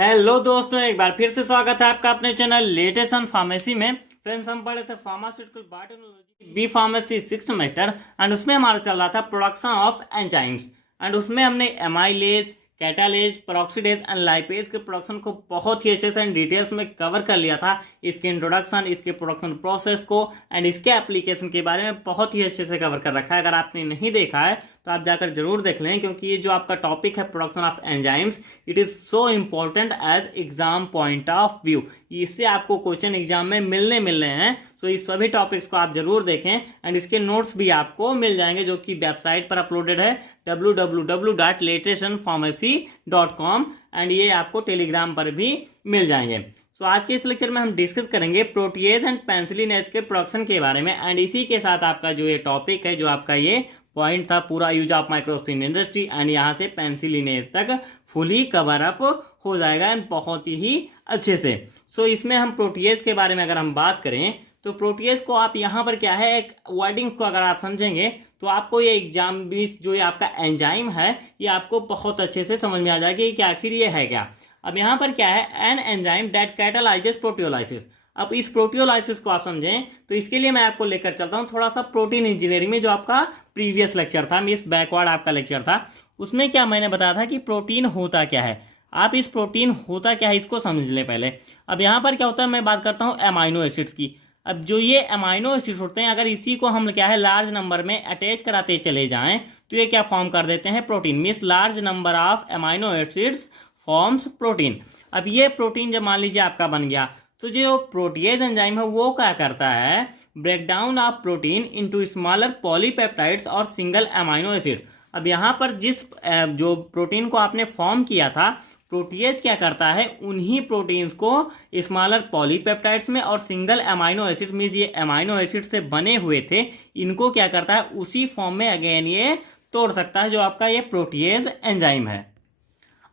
Hello दोस्तों, एक बार फिर से स्वागत है आपका अपने चैनल लेटेस्ट ऑन फार्मेसी में। फ्रेंड्स, हम पढ़े थे pharmaceutical biotechnology B pharmacy 6th semester and उसमें हमारा चल रहा था प्रोडक्शन ऑफ एंजाइम्स। एंड उसमें हमने amylase, catalase, peroxidase and lipase के प्रोडक्शन को बहुत ही अच्छे से एंड डिटेल्स में कवर कर लिया था। इसके इंट्रोडक्शन, इसके प्रोडक्शन प्रोसेस को एंड इसके एप्लीकेशन के बारे में बहुत ही अच्छे से कवर कर रखा है। अगर आपने नहीं देखा है तो आप जाकर जरूर देख लें, क्योंकि ये जो आपका टॉपिक है production of enzymes, it is so important as exam point of view. इससे आपको क्वेश्चन एग्जाम में मिलने हैं। सो इस सभी टॉपिक्स को आप जरूर देखें एंड इसके नोट्स भी आपको मिल जाएंगे, जो कि वेबसाइट पर अपलोडेड है www.latestandpharmacy.com एंड ये आपको टेलीग्राम पर भी मिल जाएंगे। सो आज के इस लेक्चर में हम डिस्कस करेंगे प्रोटीएज एंड पेनिसिलिन के प्रोडक्शन के बारे में। एंड इसी के साथ आपका जो ये टॉपिक है, जो आपका ये पॉइंट था पूरा use of microscope in industry and यहाँ से पेनिसिलिन तक फुली कवर अप हो जाएगा एंड बहुत ही अच्छे से। सो इसमें हम प्रोटीएज के बारे में अगर हम बात करें तो प्रोटीएज को आप यहाँ पर क्या है, एक वर्डिंग को अगर आप समझेंगे तो आपको ये एग्जाम भी जो ये आपका एंजाइम है ये आपको बहुत अच्छे से समझ में आ जाएगी कि आखिर ये है क्या। अब यहाँ पर क्या है, एन एंजाइम दैट कैटालाइजेस प्रोटियोलाइसिस। अब इस प्रोटियोलाइसिस को आप समझें तो इसके लिए मैं आपको लेकर चलता हूँ थोड़ा सा प्रोटीन इंजीनियरिंग में, जो आपका प्रीवियस लेक्चर था, मिस बैकवर्ड आपका लेक्चर था। उसमें क्या मैंने बताया था कि प्रोटीन होता क्या है। आप इस प्रोटीन होता क्या है इसको समझ लें पहले। अब यहाँ पर क्या होता है, मैं बात करता हूँ अमाइनो एसिड्स की। अब जो ये अमाइनो एसिड्स होते हैं, अगर इसी को हम क्या है लार्ज नंबर में अटैच कराते चले जाएं तो ये क्या फॉर्म कर देते हैं, protein. Means large number of amino acids forms protein. अब ये प्रोटीन जब मान लीजिए आपका बन गया तो जो प्रोटीएज एंजाइम है वो क्या करता है, break down of protein into smaller polypeptides और सिंगल अमाइनो एसिड्स। अब यहाँ पर जिस जो प्रोटीन को आपने फॉर्म किया था, प्रोटीएज क्या करता है, उन्हीं प्रोटीन्स को स्मॉलर पॉलीपेप्टाइड्स में और सिंगल अमाइनो एसिड्स मीन्स ये अमाइनो एसिड से बने हुए थे, इनको क्या करता है उसी फॉर्म में अगेन ये तोड़ सकता है, जो आपका ये प्रोटीएज एंजाइम है।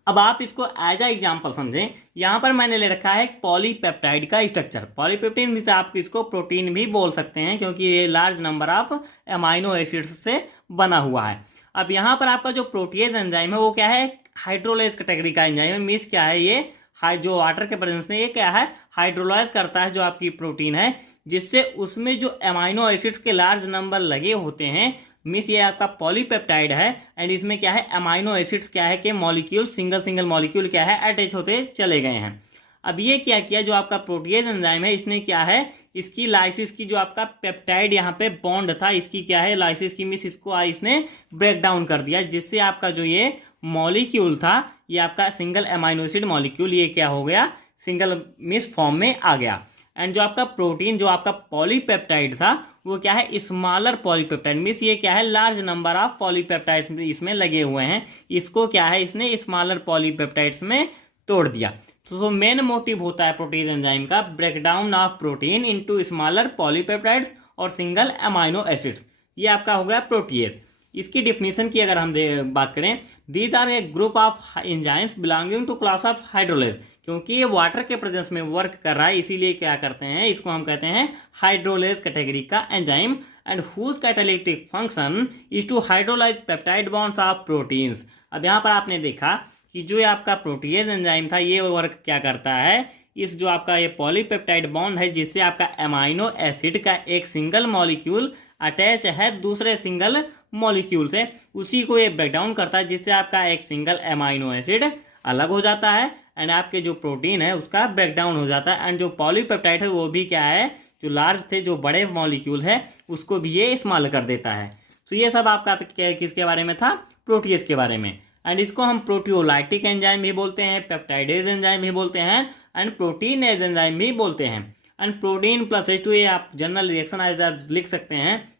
अब आप इसको एज अ एग्जाम्पल समझें। यहाँ पर मैंने ले रखा है एक पॉलीपेप्टाइड का स्ट्रक्चर। पॉलीपेप्टाइड मीन्स आप इसको प्रोटीन भी बोल सकते हैं, क्योंकि ये large number of amino acids से बना हुआ है। अब यहाँ पर आपका जो प्रोटीएज एंजाइम है वो क्या है, हाइड्रोलाइज कैटेगरी का एंजाइम है। मीन्स क्या है, ये जो वाटर के प्रेजेंस में ये क्या है, हाइड्रोलाइज करता है जो आपकी प्रोटीन है, जिससे उसमें जो अमाइनो एसिड्स के लार्ज नंबर लगे होते हैं। मीन्स ये आपका पॉलीपेप्टाइड है एंड इसमें क्या है, अमाइनो एसिड्स क्या है कि मॉलिक्यूल सिंगल मॉलिक्यूल क्या है अटैच होते चले गए हैं। अब ये क्या किया, जो आपका प्रोटीएज एंजाइम है इसने क्या है, इसकी लाइसिस की जो आपका पेप्टाइड यहाँ पे बॉन्ड था, इसकी क्या है लाइसिस की, मीन्स इसको इसने ब्रेक डाउन कर दिया, जिससे आपका जो ये मॉलिक्यूल था ये आपका सिंगल अमाइनो एसिड मॉलिक्यूल ये क्या हो गया, सिंगल मिस फॉर्म में आ गया। एंड जो आपका प्रोटीन जो आपका पॉलीपेप्टाइड था वो क्या है, स्मॉलर पॉलीपेप्टाइड। मीन्स ये क्या है, लार्ज नंबर ऑफ पॉलीपेप्टाइड्स इसमें लगे हुए हैं, इसको क्या है इसने स्मॉलर पॉलीपेप्टाइड्स में तोड़ दिया। तो मेन मोटिव होता है प्रोटीन एंजाइम का, break down of protein into smaller polypeptides और सिंगल अमाइनो एसिड्स। ये आपका हो गया प्रोटीएज। इसकी डिफिनेशन की अगर हम बात करें, these are a group of enzymes belonging to class of hydrolase. क्योंकि ये वाटर के प्रेजेंस में वर्क कर रहा है, इसीलिए क्या करते हैं, इसको हम कहते हैं हाइड्रोलेज कैटेगरी का enzyme and whose catalytic function is to hydrolyse peptide bonds of proteins. अब यहाँ पर आपने देखा कि जो आपका प्रोटीएज एंजाइम था ये वर्क क्या करता है, इस जो आपका ये पॉलीपेप्टाइड बॉन्ड है जिससे आपका अमाइनो एसिड का एक सिंगल मॉलिक्यूल अटैच है दूसरे सिंगल मॉलिक्यूल से, उसी को ये ब्रेक डाउन करता है, जिससे आपका एक सिंगल अमाइनो एसिड अलग हो जाता है एंड आपके जो प्रोटीन है उसका ब्रेक डाउन हो जाता है। एंड जो पॉलीपेप्टाइड है वो भी क्या है, जो लार्ज थे जो बड़े मॉलिक्यूल है उसको भी ये स्मॉल कर देता है। सो ये सब आपका किसके बारे में था, प्रोटीएज के बारे में। एंड इसको हम प्रोटियोलाइटिक एंजाइम भी बोलते हैं, पेप्टाइडेज एंजाइम भी बोलते हैं एंड प्रोटीनेज एंजाइम भी बोलते हैं। एंड प्रोटीन प्लस H2 ये आप जनरल रिएक्शन एज लिख सकते हैं।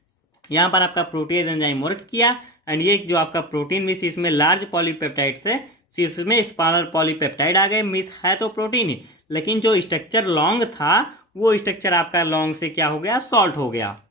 यहाँ पर आपका प्रोटीएज एंजाइम वर्क किया एंड ये जो आपका प्रोटीन मिस इसमें लार्ज पॉलीपेप्टाइड से इसमें स्मॉलर पॉलीपेप्टाइड आ गए, मिस है तो प्रोटीन ही, लेकिन जो स्ट्रक्चर लॉन्ग था वो स्ट्रक्चर आपका लॉन्ग से क्या हो गया, सॉल्ट हो गया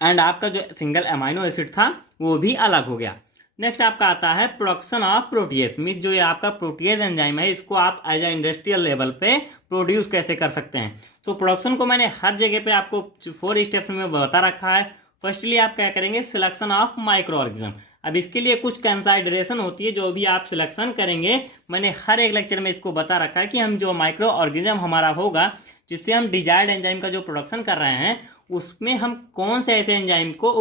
एंड आपका जो सिंगल अमाइनो एसिड था वो भी अलग हो गया। नेक्स्ट आपका आता है प्रोडक्शन ऑफ प्रोटीएज। मीन्स जो ये आपका प्रोटीएज एंजाइम है इसको आप एज ए इंडस्ट्रियल लेवल पे प्रोड्यूस कैसे कर सकते हैं। तो प्रोडक्शन को मैंने हर जगह पे आपको 4 स्टेप्स में बता रखा है। फर्स्टली आप क्या करेंगे, सिलेक्शन ऑफ माइक्रो ऑर्गेनिज्म। अब इसके लिए कुछ कंसाइडरेशन होती है जो भी आप सिलेक्शन करेंगे, मैंने हर एक लेक्चर में इसको बता रखा है कि हम जो माइक्रो ऑर्गेनिज्म हमारा होगा जिससे हम डिजायर्ड एंजाइम का जो प्रोडक्शन कर रहे हैं उसमें हम कौन से ऐसे एंजाइम को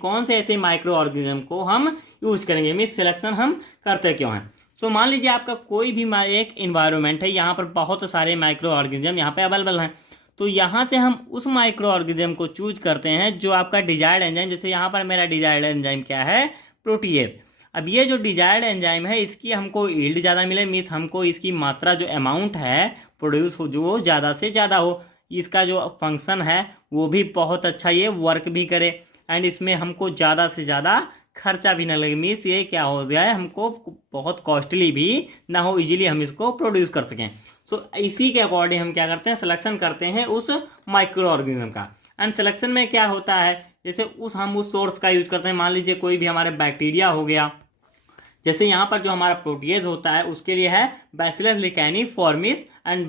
कौन से ऐसे माइक्रो ऑर्गेनिज्म को हम यूज करेंगे, मीन्स सिलेक्शन हम करते क्यों हैं। सो मान लीजिए आपका कोई भी एक इन्वायरमेंट है, यहाँ पर बहुत सारे माइक्रो ऑर्गेनिज्म यहाँ पे अवेलेबल हैं, तो यहाँ से हम उस माइक्रो ऑर्गेनिज्म को चूज करते हैं जो आपका डिजायर्ड एंजाइम, जैसे यहाँ पर मेरा डिजायर्ड एंजाइम क्या है, प्रोटीएज। अब ये जो डिजायर्ड एंजाइम है इसकी हमको यील्ड ज़्यादा मिले, मीन्स हमको इसकी मात्रा जो अमाउंट है प्रोड्यूस हो जो वो ज़्यादा से ज़्यादा हो, इसका जो फंक्शन है वो भी बहुत अच्छा ये वर्क भी करे, एंड इसमें हमको ज़्यादा से ज़्यादा खर्चा भी ना लगे, मीन्स ये क्या हो गया है हमको बहुत कॉस्टली भी ना हो, इजीली हम इसको प्रोड्यूस कर सकें। सो इसी के अकॉर्डिंग हम क्या करते हैं, सिलेक्शन करते हैं उस माइक्रो ऑर्गेनिज्म का। एंड सिलेक्शन में क्या होता है, जैसे हम उस सोर्स का यूज करते हैं, मान लीजिए कोई भी हमारे बैक्टीरिया हो गया, जैसे यहाँ पर जो हमारा प्रोटीएज होता है उसके लिए है बैसिलस लिकेनिफॉर्मिस एंड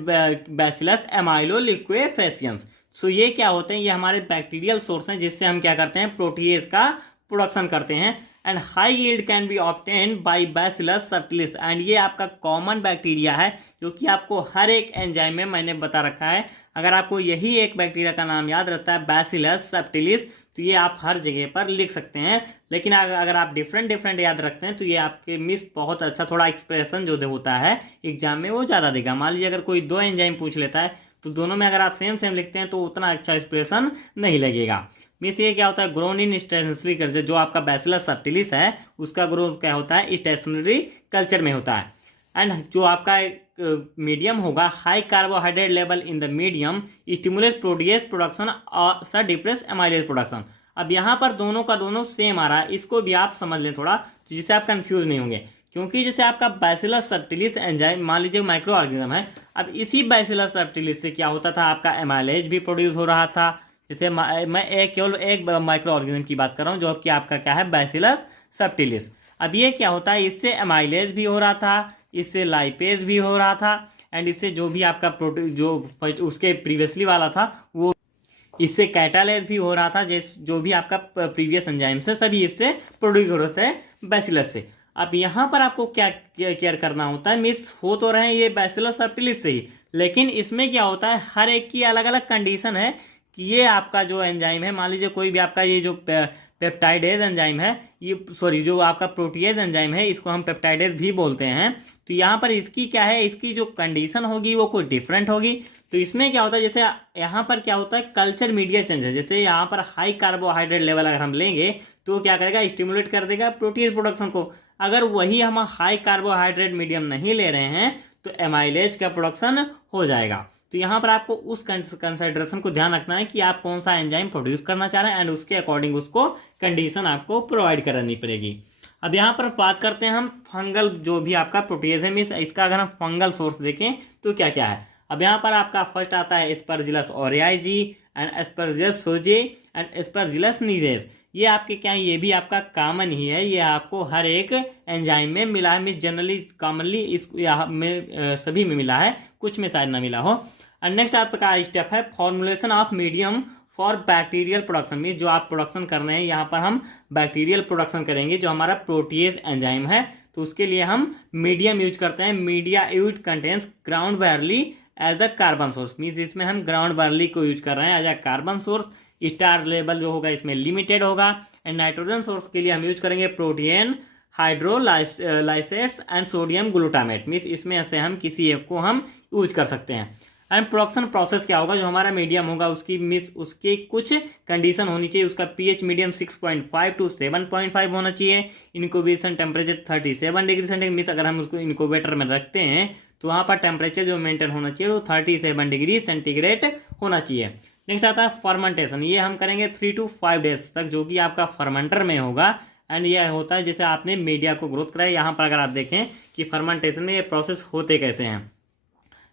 बैसिलस एमाइलोलिक्वेफेशियंस। सो ये क्या होते हैं, ये हमारे बैक्टीरियल सोर्स हैं जिससे हम क्या करते हैं, प्रोटीएज का प्रोडक्शन करते हैं। And high yield can be obtain bye bacillus subtilis, and ये आपका कॉमन बैक्टीरिया है जो कि आपको हर एक एंजाइम में मैंने बता रखा है। अगर आपको यही एक बैक्टीरिया का नाम याद रहता है बैसिलस सबटिलिस, तो ये आप हर जगह पर लिख सकते हैं, लेकिन अगर आप डिफरेंट याद रखते हैं तो ये आपके मिस बहुत अच्छा थोड़ा एक्सप्रेशन जो होता है एग्जाम में वो ज़्यादा देगा। मान लीजिए अगर कोई दो एंजाइम पूछ लेता है तो दोनों में अगर आप सेम लिखते हैं तो उतना अच्छा एक्सप्रेशन नहीं लगेगा। मीन्स ये क्या होता है, ग्रोन इन स्टेशनरी कल्चर, जो आपका बैसिलस सबटिलिस है उसका ग्रोथ क्या होता है, स्टेशनरी कल्चर में होता है। एंड जो आपका मीडियम होगा, high carbohydrate level in the medium stimulate protease production और सर डिप्रेस एमाइलेज प्रोडक्शन। अब यहाँ पर दोनों का दोनों सेम आ रहा है, इसको भी आप समझ लें थोड़ा जिससे आप कंफ्यूज नहीं होंगे, क्योंकि जैसे आपका बैसिलस सबटिलिस एंजाइम मान लीजिए माइक्रो ऑर्गेनिज्म है, अब इसी बैसिलस सबटिलिस से क्या होता था, आपका एमाइलेज भी प्रोड्यूस हो रहा था। जैसे मैं केवल एक माइक्रो ऑर्गेनिज्म की बात कर रहा हूँ जो कि आपका क्या है, बैसिलस सबटिलिस। अब ये क्या होता है, इससे एमाइलेज भी हो रहा था, इससे लाइपेज भी हो रहा था, एंड इससे जो भी आपका प्रोटीन जो उसके प्रीवियसली वाला था वो इससे कैटालेज भी हो रहा था, जो भी आपका प्रीवियस एंजाइम से सभी इससे प्रोड्यूस हो रहे थे बैसिलस से। अब यहाँ पर आपको क्या केयर करना होता है, मिस हो तो रहे हैं ये बैसिलस सबटिलिस से ही, लेकिन इसमें क्या होता है हर एक की अलग अलग कंडीशन है कि ये आपका जो एंजाइम है, मान लीजिए कोई भी आपका ये जो पेप्टाइडेज एंजाइम है, ये जो आपका प्रोटीएज एंजाइम है इसको हम पेप्टाइडेज भी बोलते हैं, तो यहाँ पर इसकी क्या है, इसकी जो कंडीशन होगी वो कुछ डिफरेंट होगी। तो इसमें क्या होता है, जैसे यहाँ पर क्या होता है कल्चर मीडिया चेंज है, जैसे यहाँ पर हाई कार्बोहाइड्रेट लेवल अगर हम लेंगे तो क्या करेगा, स्टिमुलेट कर देगा प्रोटीज प्रोडक्शन को। अगर वही हम हाई कार्बोहाइड्रेट मीडियम नहीं ले रहे हैं तो एमाइलेज का प्रोडक्शन हो जाएगा। तो यहाँ पर आपको उस कंसिडरेशन को ध्यान रखना है कि आप कौन सा एंजाइम प्रोड्यूस करना चाह रहे हैं, एंड उसके अकॉर्डिंग उसको कंडीशन आपको प्रोवाइड करनी पड़ेगी। अब यहाँ पर बात करते हैं हम फंगल जो भी आपका प्रोटीज है, मीन्स इसका अगर हम फंगल सोर्स देखें तो क्या क्या है। अब यहाँ पर आपका फर्स्ट आता है Aspergillus oryzae and Aspergillus sojae and Aspergillus niger. ये आपके क्या है, ये भी आपका कॉमन ही है, ये आपको हर एक एंजाइम में मिला है, मीन्स जनरली कॉमनली इस में सभी में मिला है, कुछ में शायद ना मिला हो। एंड नेक्स्ट आपका स्टेप है formulation of medium for bacterial production, means जो आप प्रोडक्शन कर रहे हैं यहाँ पर हम बैक्टीरियल प्रोडक्शन करेंगे जो हमारा प्रोटीएज एंजाइम है, तो उसके लिए हम मीडियम यूज करते हैं। Media use contains ground barley as a carbon source, means इसमें हम ग्राउंड बैरली को यूज कर रहे हैं as a carbon source. Starch level जो होगा इसमें लिमिटेड होगा। एंड नाइट्रोजन सोर्स के लिए हम यूज करेंगे protein hydrolysates and sodium glutamate, means इसमें से हम किसी एक को हम यूज कर सकते हैं। एंड प्रोडक्शन प्रोसेस क्या होगा, जो हमारा मीडियम होगा उसकी कुछ कंडीशन होनी चाहिए, उसका पीएच मीडियम 6.5 to 7.5 होना चाहिए। Incubation temperature 37 degree centigrade, means अगर हम उसको इनक्यूबेटर में रखते हैं तो वहाँ पर टेम्परेचर जो मेंटेन होना चाहिए वो 37 डिग्री सेंटीग्रेड होना चाहिए। नेक्स्ट आता है फर्मेंटेशन, ये हम करेंगे 3 to 5 डेज तक, जो कि आपका फर्मेंटर में होगा। एंड यह होता है जैसे आपने मीडिया को ग्रोथ कराया। यहाँ पर अगर आप देखें कि फर्मेंटेशन में ये प्रोसेस होते कैसे हैं,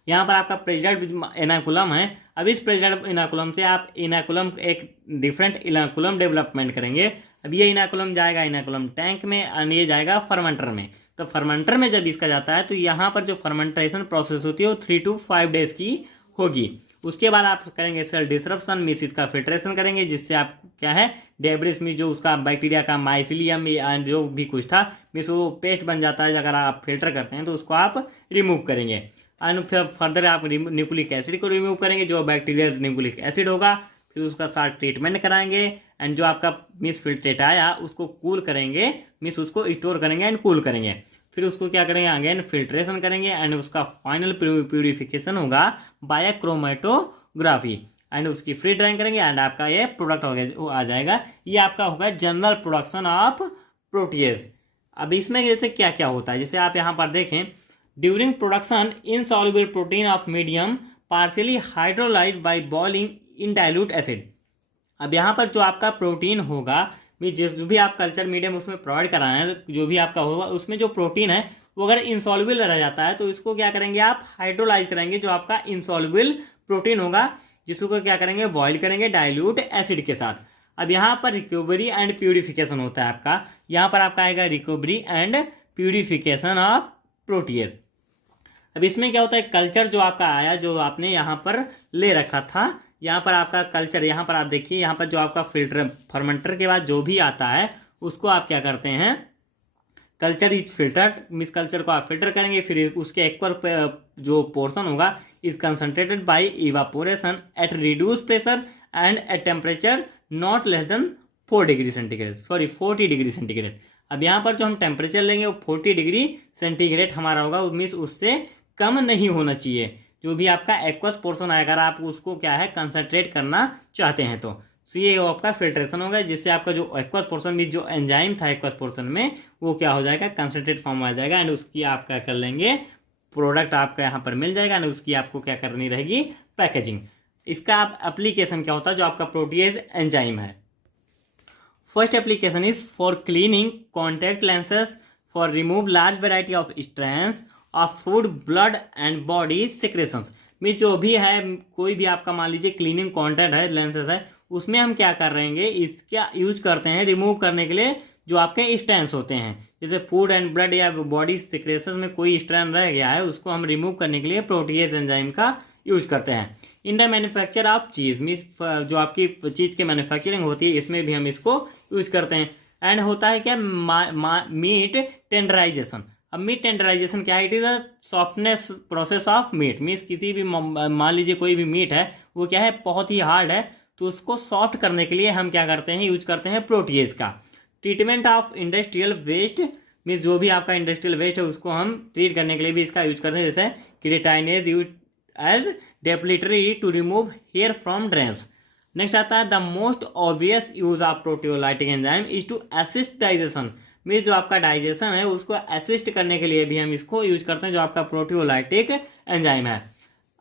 यहाँ पर आपका प्रेसिडेंट इनाकुलम है। अब इस प्रेसिडेंट इनाकुलम से आप इनाकुलम एक डिफरेंट इनाकुलम डेवलपमेंट करेंगे। अब ये इनाकुलम जाएगा इनाकुलम टैंक में और ये जाएगा फर्मेंटर में। तो फर्मेंटर में जब इसका जाता है तो यहाँ पर जो फर्मेंटेशन प्रोसेस होती है वो 3 to 5 डेज की होगी। उसके बाद आप करेंगे सेल डिसरप्शन, मीन्स इसका फिल्ट्रेशन करेंगे जिससे आप क्या है डेब्रिस में जो उसका बैक्टीरिया का माइसिलियम एंड जो भी कुछ था मीन्स वो पेस्ट बन जाता है। अगर आप फिल्टर करते हैं तो उसको आप रिमूव करेंगे एंड फिर फर्दर आप न्यूक्लिक एसिड को रिमूव करेंगे, जो बैक्टीरियल न्यूक्लिक एसिड होगा। फिर उसका साथ ट्रीटमेंट कराएंगे एंड जो आपका मिस फिल्ट्रेट आया उसको कूल करेंगे, मिस उसको स्टोर करेंगे एंड कूल करेंगे। फिर उसको क्या करेंगे, अगेन फिल्ट्रेशन करेंगे एंड उसका फाइनल प्यूरिफिकेशन होगा बाय क्रोमेटोग्राफी एंड उसकी फ्री ड्राइंग करेंगे एंड आपका ये प्रोडक्ट हो आ जाएगा। ये आपका होगा जनरल प्रोडक्शन ऑफ प्रोटीएज। अब इसमें जैसे क्या क्या होता है, जैसे आप यहाँ पर देखें, during production insoluble protein of medium partially hydrolysed by boiling in dilute acid. अब यहाँ पर जो आपका प्रोटीन होगा, जो भी आप कल्चर मीडियम उसमें प्रोवाइड कराए हैं, जो भी आपका होगा उसमें जो प्रोटीन है वो अगर इंसॉल्युबल रह जाता है तो इसको क्या करेंगे, आप हाइड्रोलाइज करेंगे। जो आपका इंसॉल्युबल प्रोटीन होगा जिसको क्या करेंगे, बॉईल करेंगे डाइल्यूट एसिड के साथ। अब यहाँ पर रिकवरी एंड प्यूरिफिकेशन होता है आपका। यहाँ पर आपका आएगा recovery and purification of protease. अब इसमें क्या होता है, कल्चर जो आपका आया, जो आपने यहाँ पर ले रखा था, यहाँ पर आपका कल्चर, यहाँ पर आप देखिए, यहाँ पर जो आपका फिल्टर फर्मेंटर के बाद जो भी आता है उसको आप क्या करते हैं, culture is filtered, miss culture को आप फिल्टर करेंगे। फिर उसके एक्वर जो पोर्शन होगा is concentrated by evaporation at reduce pressure and at temperature not less than 40 degree centigrade. अब यहाँ पर जो हम टेम्परेचर लेंगे वो 40 डिग्री सेंटीग्रेड हमारा होगा, मीन्स उससे कम नहीं होना चाहिए। जो भी आपका एक्वस पोर्शन आएगा, अगर आप उसको क्या है कंसंट्रेट करना चाहते हैं तो ये आपका फिल्ट्रेशन होगा, जिससे आपका जो एक्वस पोर्शन में जो एंजाइम था एक्वस पोर्शन में वो क्या हो जाएगा, कंसंट्रेट फॉर्म आ जाएगा एंड उसकी आप क्या कर लेंगे, प्रोडक्ट आपका यहाँ पर मिल जाएगा एंड उसकी आपको क्या करनी रहेगी, पैकेजिंग। इसका आप एप्लीकेशन क्या होता है, जो आपका प्रोटीएज एंजाइम है। First application is for cleaning contact lenses for remove large variety of strands of food blood and body secretions. Means जो भी है, कोई भी आपका मान लीजिए क्लीनिंग कॉन्टैक्ट है, लेंसेज है, उसमें हम क्या कर रहे हैं, इसका यूज करते हैं रिमूव करने के लिए जो आपके स्ट्रैंड्स होते हैं। जैसे फूड एंड ब्लड या बॉडी सिक्रेशंस में कोई स्ट्रैंड रह गया है, उसको हम रिमूव करने के लिए प्रोटीएज एंजाइम का यूज करते हैं। इन द मैन्युफैक्चर ऑफ चीज, मीन्स जो आपकी चीज की मैन्युफैक्चरिंग होती है इसमें भी हम इसको यूज करते हैं। एंड होता है क्या, मीट टेंडराइजेशन। अब मीट टेंडराइजेशन क्या है, it is a softness process of meat. Means किसी भी मान लीजिए कोई भी मीट है वो क्या है, बहुत ही हार्ड है, तो उसको सॉफ्ट करने के लिए हम क्या करते हैं, यूज करते हैं प्रोटीएज का। Treatment of industrial waste, means जो भी आपका इंडस्ट्रियल वेस्ट है उसको हम ट्रीट करने के लिए भी इसका यूज करते हैं। जैसे keratinase use as depilatory to remove hair from drains. Next आता है the most obvious use of proteolytic enzyme is to assist digestion. Means जो आपका डाइजेशन है उसको असिस्ट करने के लिए भी हम इसको यूज करते हैं, जो आपका प्रोटियोलाइटिक एंजाइम है।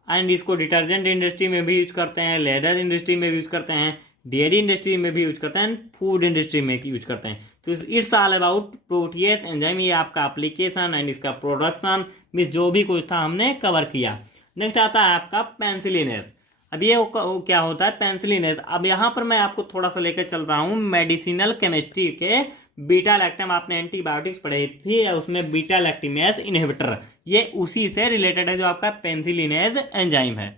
एंड इसको डिटर्जेंट इंडस्ट्री में भी यूज करते हैं, लेदर इंडस्ट्री में भी यूज करते हैं, डेयरी इंडस्ट्री में भी यूज करते हैं, फूड इंडस्ट्री में यूज करते हैं। तो it's all about protease enzyme. ये आपका एप्लीकेशन एंड इसका प्रोडक्शन, मीन्स जो भी कुछ था हमने कवर किया। नेक्स्ट आता है आपका पेंसिलिनेज। अब ये क्या होता है, पेंसिलिनेज। अब यहाँ पर मैं आपको थोड़ा सा लेकर चल रहा हूँ मेडिसिनल केमिस्ट्री के बीटा लैक्टम, आपने एंटीबायोटिक्स पढ़ी थी, उसमें बीटा लैक्टिमेज इनहिबिटर, ये उसी से रिलेटेड है जो आपका पेंसिलिनेज एंजाइम है।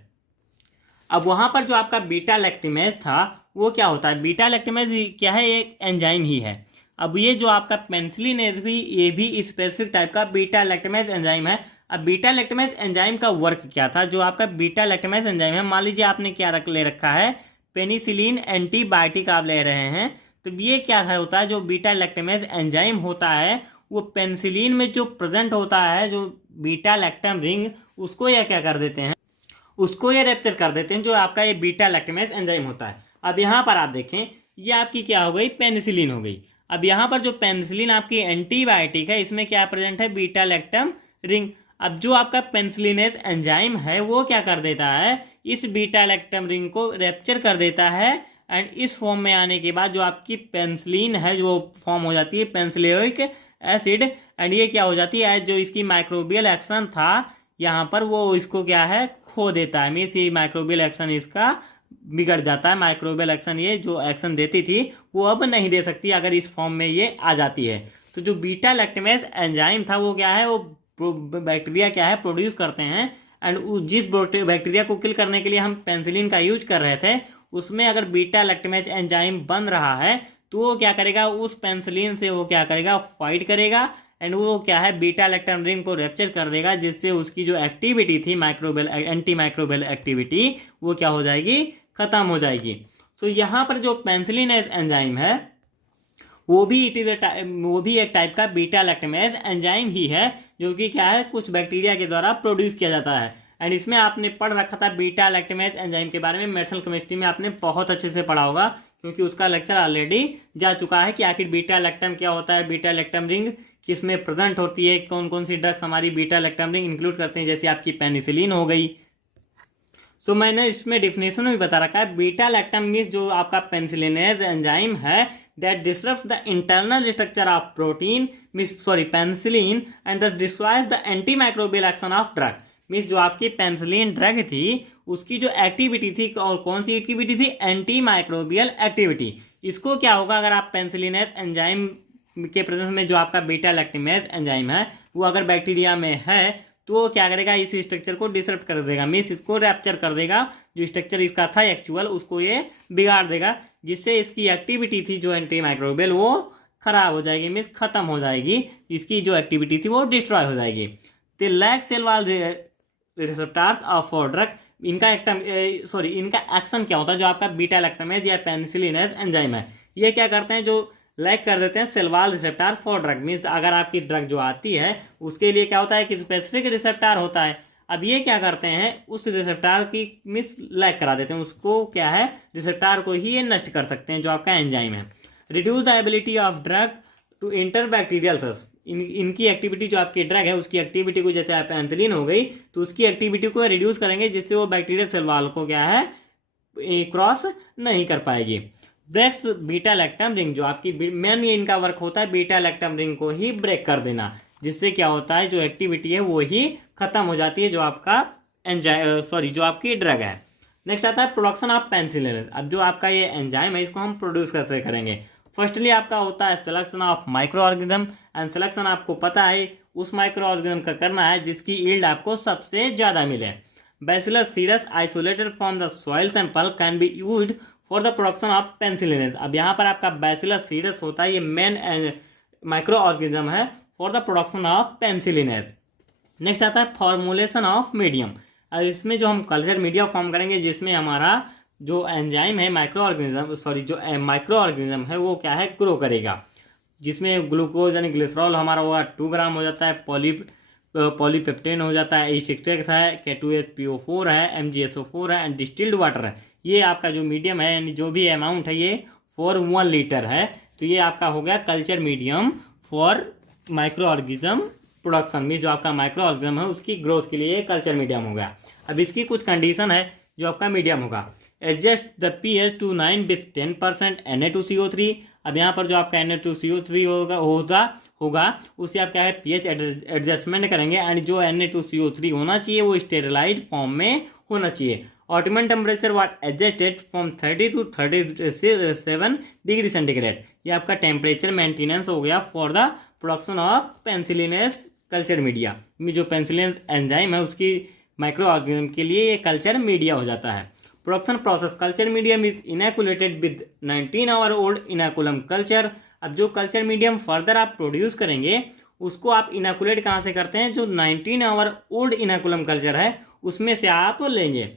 अब वहां पर जो आपका बीटा लैक्टिमेज था वो क्या होता है, बीटा लैक्टिमेज क्या है, एक एंजाइम ही है। अब ये जो आपका पेंसिलिनेज भी, ये भी स्पेसिफिक टाइप का बीटा लैक्टिमेज एंजाइम है। अब बीटा लैक्टिमेज एंजाइम का वर्क क्या था, जो आपका बीटा लैक्टिमेज एंजाइम है, मान लीजिए आपने क्या ले रखा है, पेनिसिलिन एंटीबायोटिक आप ले रहे हैं, तो ये क्या होता है, जो बीटा लैक्टिमेज एंजाइम होता है वो पेनिसिलिन में जो प्रेजेंट होता है, जो बीटा लैक्टम रिंग, उसको ये क्या कर देते हैं, उसको ये रेप्चर कर देते हैं, जो आपका ये बीटा लैक्टिमेज एंजाइम होता है। अब यहाँ पर आप देखें, ये आपकी क्या हो गई, पेनिसिलिन हो गई। अब यहाँ पर जो पेनिसिलिन आपकी एंटीबायोटिक है, इसमें क्या प्रेजेंट है, बीटा लैक्टम रिंग। अब जो आपका पेनिसिलिनेज एंजाइम है वो क्या कर देता है, इस बीटा लैक्टम रिंग को रेप्चर कर देता है एंड इस फॉर्म में आने के बाद जो आपकी पेनिसिलिन है जो फॉर्म हो जाती है पेनिसिलिक एसिड, एंड ये क्या हो जाती है, जो इसकी माइक्रोबियल एक्शन था यहाँ पर वो इसको क्या है, खो देता है। मीन्स ये माइक्रोबियल एक्शन इसका बिगड़ जाता है। माइक्रोबियल एक्शन, ये जो एक्शन देती थी वो अब नहीं दे सकती अगर इस फॉर्म में ये आ जाती है। तो जो बीटा लैक्टिमेज एंजाइम था वो क्या है, वो बैक्टीरिया क्या है प्रोड्यूस करते हैं, एंड जिस बैक्टीरिया को किल करने के लिए हम पेनिसिलिन का यूज कर रहे थे उसमें अगर बीटा लैक्टेमेज एंजाइम बन रहा है तो वो क्या करेगा, उस पेनिसिलिन से वो क्या करेगा, फाइट करेगा एंड वो क्या है, बीटा लैक्टम रिंग को रैप्चर कर देगा, जिससे उसकी जो एक्टिविटी थी माइक्रोबियल एंटी माइक्रोबियल एक्टिविटी वो क्या हो जाएगी, खत्म हो जाएगी। सो यहाँ पर जो पेनिसिलिनेज एंजाइम है वो भी वो भी एक टाइप का बीटा लैक्टेमेज एंजाइम ही है, जो कि क्या है, कुछ बैक्टीरिया के द्वारा प्रोड्यूस किया जाता है। एंड इसमें आपने पढ़ रखा था बीटा लैक्टेमेज एंजाइम के बारे में, मेडिसिनल केमिस्ट्री में आपने बहुत अच्छे से पढ़ा होगा, क्योंकि उसका लेक्चर ऑलरेडी जा चुका है कि आखिर बीटा लैक्टम क्या होता है, बीटा लैक्टम रिंग किसमें प्रेजेंट होती है, कौन कौन सी ड्रग्स हमारी बीटा लैक्टम रिंग इंक्लूड करते हैं, जैसे आपकी पेनिसिलिन हो गई। सो मैंने इसमें डिफिनेशन में भी बता रखा है, बीटा लैक्टम मीन्स जो आपका पेनिसिलिनेज एंजाइम है that disrupts the internal structure of protein penicillin and thus destroys the antimicrobial action of drug। Means जो आपकी पेनिसिलिन ड्रग थी उसकी जो एक्टिविटी थी, और कौन सी एक्टिविटी थी, एंटी माइक्रोबियल एक्टिविटी। इसको क्या होगा, अगर आप पेनिसिलिनेज एंजाइम के प्रेजेंस में जो आपका बीटा लैक्टेमेज एंजाइम है वो अगर बैक्टीरिया में है तो क्या करेगा, इस स्ट्रक्चर को डिसरप्ट कर देगा, मीन्स इसको रैप्चर कर देगा, जो स्ट्रक्चर इसका था एक्चुअल उसको ये बिगाड़ देगा, जिससे इसकी एक्टिविटी थी जो एंटी माइक्रोबियल वो खराब हो जाएगी, मीन्स खत्म हो जाएगी, इसकी जो एक्टिविटी थी वो डिस्ट्रॉय हो जाएगी। The lack cell wall receptors of drug, इनका इनका एक्शन क्या होता है, जो आपका बीटा लैक्टेमेज या पेनिसिलिनेज एंजाइम है ये क्या करते हैं, जो लैक कर देते हैं cell wall receptor for drug. Means अगर आपकी ड्रग जो आती है उसके लिए क्या होता है कि स्पेसिफिक रिसेप्टर होता है, अब ये क्या करते हैं, उस रिसेप्टर की मिस लैक करा देते हैं, उसको क्या है, रिसेप्टर को ही ये नष्ट कर सकते हैं जो आपका एंजाइम है। Reduce the ability of drug to enter bacterial cells, इनकी एक्टिविटी जो आपकी ड्रग है उसकी एक्टिविटी को, जैसे पेनिसिलिन हो गई तो उसकी एक्टिविटी को रिड्यूस करेंगे, जिससे वो बैक्टीरियल सेल वॉल को क्या है, क्रॉस नहीं कर पाएगी। ब्रेक्स बीटा लैक्टम रिंग, जो आपकी मेन इनका वर्क होता है बीटा लैक्टम रिंग को ही ब्रेक कर देना, जिससे क्या होता है, जो एक्टिविटी है वो ही खत्म हो जाती है जो आपका जो आपकी ड्रग है। नेक्स्ट आता है प्रोडक्शन ऑफ पेनिसिलिन। अब जो आपका ये एंजाइम है इसको हम प्रोड्यूस कैसे करेंगे, फर्स्टली आपका होता है selection of micro organism, and selection आपको पता है उस माइक्रो ऑर्गेनिज्म का करना है जिसकी यील्ड आपको सबसे ज्यादा मिले। Bacillus cereus isolated from the soil sample can be used for the production of penicillin. अब यहाँ पर आपका बैसिलस सीरस होता है, ये मेन माइक्रो ऑर्गेनिज्म है for the production of penicillin. Next आता है फॉर्मुलेशन ऑफ मीडियम। अब इसमें जो हम कल्चर मीडिया फॉर्म करेंगे जिसमें हमारा जो एंजाइम है माइक्रो ऑर्गेनिज्म है वो क्या है, ग्रो करेगा, जिसमें ग्लूकोज यानी ग्लिसरॉल हमारा होगा 2 ग्राम हो जाता है, पॉलीपेप्टेन हो जाता है, एसिटिक है, K2SPO4 है, MgSO4 है एंड डिस्टिल्ड वाटर है। ये आपका जो मीडियम है यानी जो भी अमाउंट है ये फॉर 1 लीटर है, तो ये आपका हो गया culture medium for micro organism production में, जो आपका माइक्रो ऑर्गेनिज्म है उसकी ग्रोथ के लिए कल्चर मीडियम हो गया। अब इसकी कुछ कंडीशन है जो आपका मीडियम होगा, adjust the pH to 9 with 10% Na2CO3। अब यहाँ पर जो आपका Na2CO3 होगा उससे आप क्या है pH एडजस्टमेंट करेंगे, एंड जो Na2CO3 होना चाहिए वो स्टेरिलाइज्ड फॉर्म में होना चाहिए। Optimum temperature what adjusted from 30 to 37 degree centigrade. ये आपका टेम्परेचर मेंटेनेंस हो गया for the production of penicillinase culture media में, जो पेनिसिलिन एंजाइम है उसकी माइक्रो ऑर्गेनिज्म के लिए ये कल्चर मीडिया हो जाता है। Production process, culture medium is inoculated with 19 hour old inoculum culture. अब जो कल्चर मीडियम फर्दर आप प्रोड्यूस करेंगे उसको आप इनैकुलेट कहाँ से करते हैं, जो 19 आवर ओल्ड इनैकुलम कल्चर है उसमें से आप लेंगे,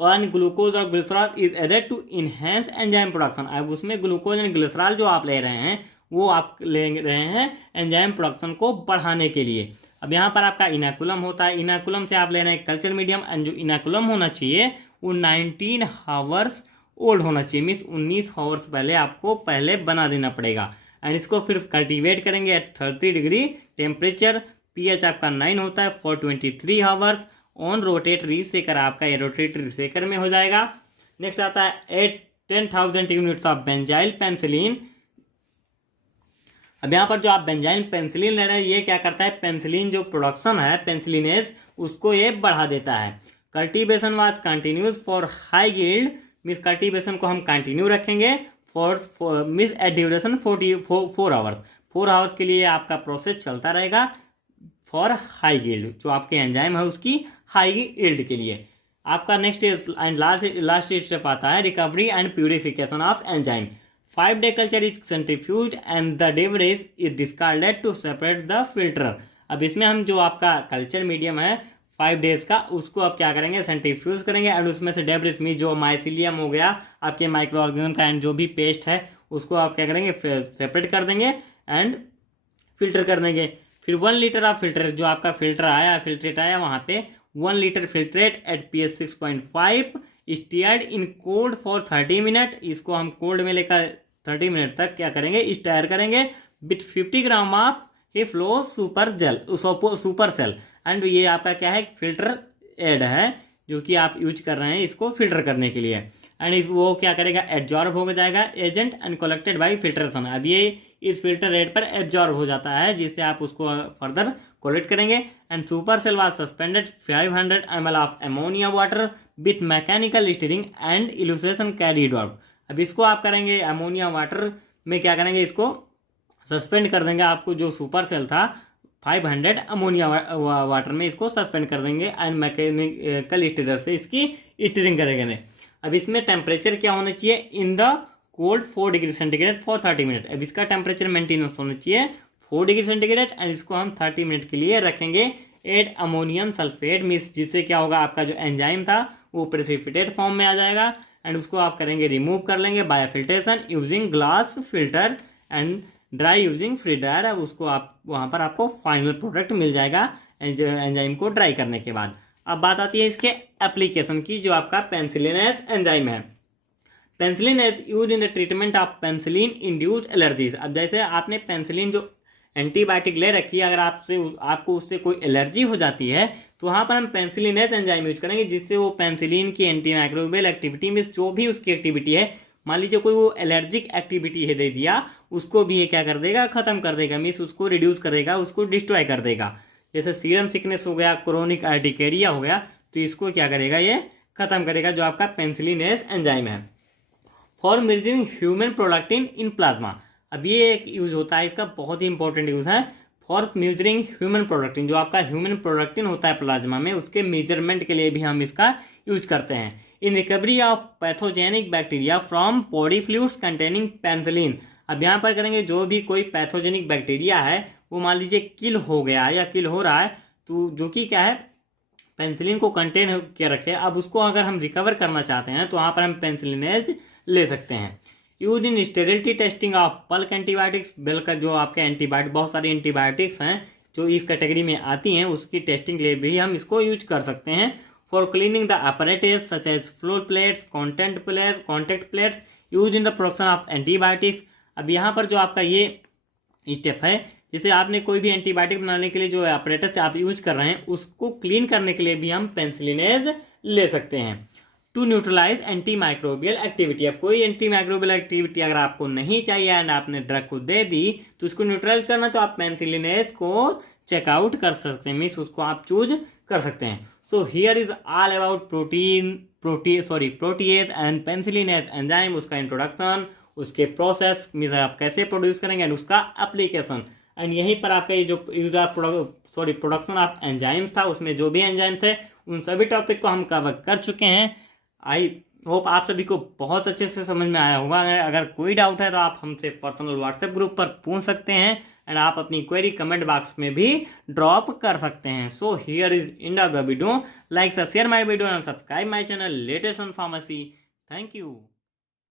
और ग्लूकोज और glycerol is added to enhance enzyme production. अब उसमें ग्लूकोज एंड ग्लिसरॉल जो आप ले रहे हैं वो आप ले रहे हैं एंजाइम प्रोडक्शन को बढ़ाने के लिए। अब यहाँ पर आपका इनैकुलम होता है, इनैकुलम से आप ले रहे हैं कल्चर मीडियम, एंड जो इनैकुलम होना चाहिए वो 19 हावर्स ओल्ड होना चाहिए, मीन्स 19 हावर्स पहले आपको पहले बना देना पड़ेगा, एंड इसको फिर कल्टीवेट करेंगे एट 30 डिग्री टेम्परेचर। pH आपका 9 होता है फॉर 23 हावर्स ऑन रोटेटरी सेकर, आपका ये रोटेटरी सेकर में हो जाएगा। नेक्स्ट आता है 10,000 यूनिट्स ऑफ बेंजाइल पेनिसिलिन। अब यहाँ पर जो आप बेंजाइल पेनिसिलिन ले रहे हैं ये क्या करता है, पेनिसिलिन जो प्रोडक्शन है पेनिसिलिनेज उसको ये बढ़ा देता है। Cultivation was continues for high yield, means cultivation को हम कंटिन्यू रखेंगे for means at duration 4 hours, 4 hours के लिए आपका प्रोसेस चलता रहेगा फॉर हाई यील्ड, जो आपके एंजाइम है उसकी हाई यील्ड के लिए। आपका नेक्स्ट एंड लास्ट स्टेप आता है recovery and purification of enzyme. 5 day culture is centrifuged and the debris is discarded to separate the filter। अब इसमें हम जो आपका कल्चर मीडियम है 5 days का, उसको आप क्या करेंगे, सेंट्रीफ्यूज करेंगे एंड उसमें से डेब्रिस में जो माइसिलियम हो गया आपके माइक्रो ऑर्गेनिज्म का एंड जो भी पेस्ट है उसको आप क्या करेंगे, सेपरेट कर देंगे एंड फिल्टर कर देंगे। फिर 1 लीटर ऑफ फिल्टर, जो आपका फिल्टर आया फिल्ट्रेट आया वहाँ पे 1 litre filtrate at pH 6.5 stirred in cold for 30 minute. इसको हम कोल्ड में लेकर 30 मिनट तक क्या करेंगे, स्टायर करेंगे with 50 gram of Hyflo Super Cel. And ये आपका क्या है, फिल्टर एड है जो कि आप यूज कर रहे हैं इसको फिल्टर करने के लिए। एंड वो क्या करेगा, एब्जॉर्ब हो जाएगा agent and collected by filtration. अब ये इस फिल्टर रेट पर एब्जॉर्ब हो जाता है जिससे आप उसको फर्दर कोलेक्ट करेंगे। And super cell was suspended 500 ml of ammonia water with mechanical stirring and illustration carried out. अब इसको आप करेंगे अमोनिया वाटर में क्या करेंगे, इसको सस्पेंड कर देंगे। आपको जो सुपर सेल था 500 अमोनिया वाटर में इसको सस्पेंड कर देंगे एंड मैकेनिकल स्टीयर से इसकी स्टीयरिंग करेंगे। अब इसमें टेम्परेचर क्या होना चाहिए, in the cold 4 degree centigrade for 30 minute. अब इसका टेम्परेचर मेंटेनेंस होना चाहिए 4 डिग्री सेंटीग्रेड एंड इसको हम 30 मिनट के लिए रखेंगे। एड अमोनियम सल्फेट मिक्स, जिससे क्या होगा, आपका जो एंजाइम था वो प्रेसिपिटेट फॉर्म में आ जाएगा एंड उसको आप करेंगे रिमूव कर लेंगे bye filtration using glass filter and dry using free dryer. अब उसको आप वहाँ पर आपको फाइनल प्रोडक्ट मिल जाएगा एंजाइम को ड्राई करने के बाद। अब बात आती है इसके एप्लीकेशन की, जो आपका पेनिसिलिनेज एंजाइम है। Penicillin is use in the treatment of penicillin induced allergies. अब जैसे आपने पेनिसिलिन जो एंटीबायोटिक ले रखी है, अगर आपको उससे कोई एलर्जी हो जाती है तो वहाँ पर हम पेनिसिलिनेज एंजाइम यूज करेंगे, जिससे वो पेनिसिलिन की एंटी माइक्रोबियल एक्टिविटी में जो भी उसकी एक्टिविटी है, मान लीजिए कोई वो एलर्जिक एक्टिविटी है दे दिया, उसको भी ये क्या कर देगा, खत्म कर देगा, मीन्स उसको रिड्यूस कर देगा, उसको डिस्ट्रॉय कर देगा। जैसे सीरम सिकनेस हो गया, क्रोनिक आर्टिकेरिया हो गया, तो इसको क्या करेगा, ये खत्म करेगा, जो आपका पेनिसिलिनेज एंजाइम है। For measuring human prolactin in plasma. अब ये एक यूज होता है इसका, बहुत ही इंपॉर्टेंट यूज है। फॉर मेजरिंग ह्यूमन प्रोडक्टिन, जो आपका ह्यूमन प्रोडक्टिन होता है प्लाज्मा में, उसके मेजरमेंट के लिए भी हम इसका यूज करते हैं। इन recovery of pathogenic bacteria from body fluids containing penicillin. अब यहाँ पर करेंगे जो भी कोई पैथोजेनिक बैक्टीरिया है वो मान लीजिए किल हो गया या किल हो रहा है, तो जो कि क्या है, पेनिसिलिन को कंटेन किया रखे। अब उसको अगर हम रिकवर करना चाहते हैं तो वहाँ पर हम पेनिसिलिनेज ले सकते हैं। Use in sterility testing of bulk antibiotics. Bulk जो आपके एंटीबायोटिक, बहुत सारी एंटीबायोटिक्स हैं जो इस कैटेगरी में आती हैं, उसकी टेस्टिंग के लिए भी हम इसको यूज कर सकते हैं। For cleaning the apparatus such as floor plates, contact plates use in the production of antibiotics. अब यहाँ पर जो आपका ये स्टेप है, जैसे आपने कोई भी एंटीबायोटिक बनाने के लिए जो अपरेटस आप यूज कर रहे हैं, उसको क्लीन करने के लिए भी हम पेनिसिलिनेज ले सकते हैं। To neutralise anti microbial activity. अब कोई एंटी माइक्रोबियल एक्टिविटी अगर आपको नहीं चाहिए एंड आपने ड्रग को दे दी, तो उसको न्यूट्रलाइज करना, तो आप पेनिसिलिनेज को चेकआउट कर सकते हैं, मीन्स उसको आप चूज कर सकते हैं। So here is all about protease and penicillinase enzyme, उसका इंट्रोडक्शन, उसके प्रोसेस, मीन्स आप कैसे प्रोड्यूस करेंगे एंड उसका एप्लीकेशन। एंड यहीं पर आपका ये जो use of production of enzymes था, उसमें जो भी एंजाइम थे उन सभी टॉपिक को हम कवर कर चुके हैं। आई होप आप सभी को बहुत अच्छे से समझ में आया होगा। अगर कोई डाउट है तो आप हमसे पर्सनल व्हाट्सएप ग्रुप पर पूछ सकते हैं एंड आप अपनी क्वेरी कमेंट बॉक्स में भी ड्रॉप कर सकते हैं। So here is end of the video. Like share my video and subscribe my channel latest on pharmacy. Thank you.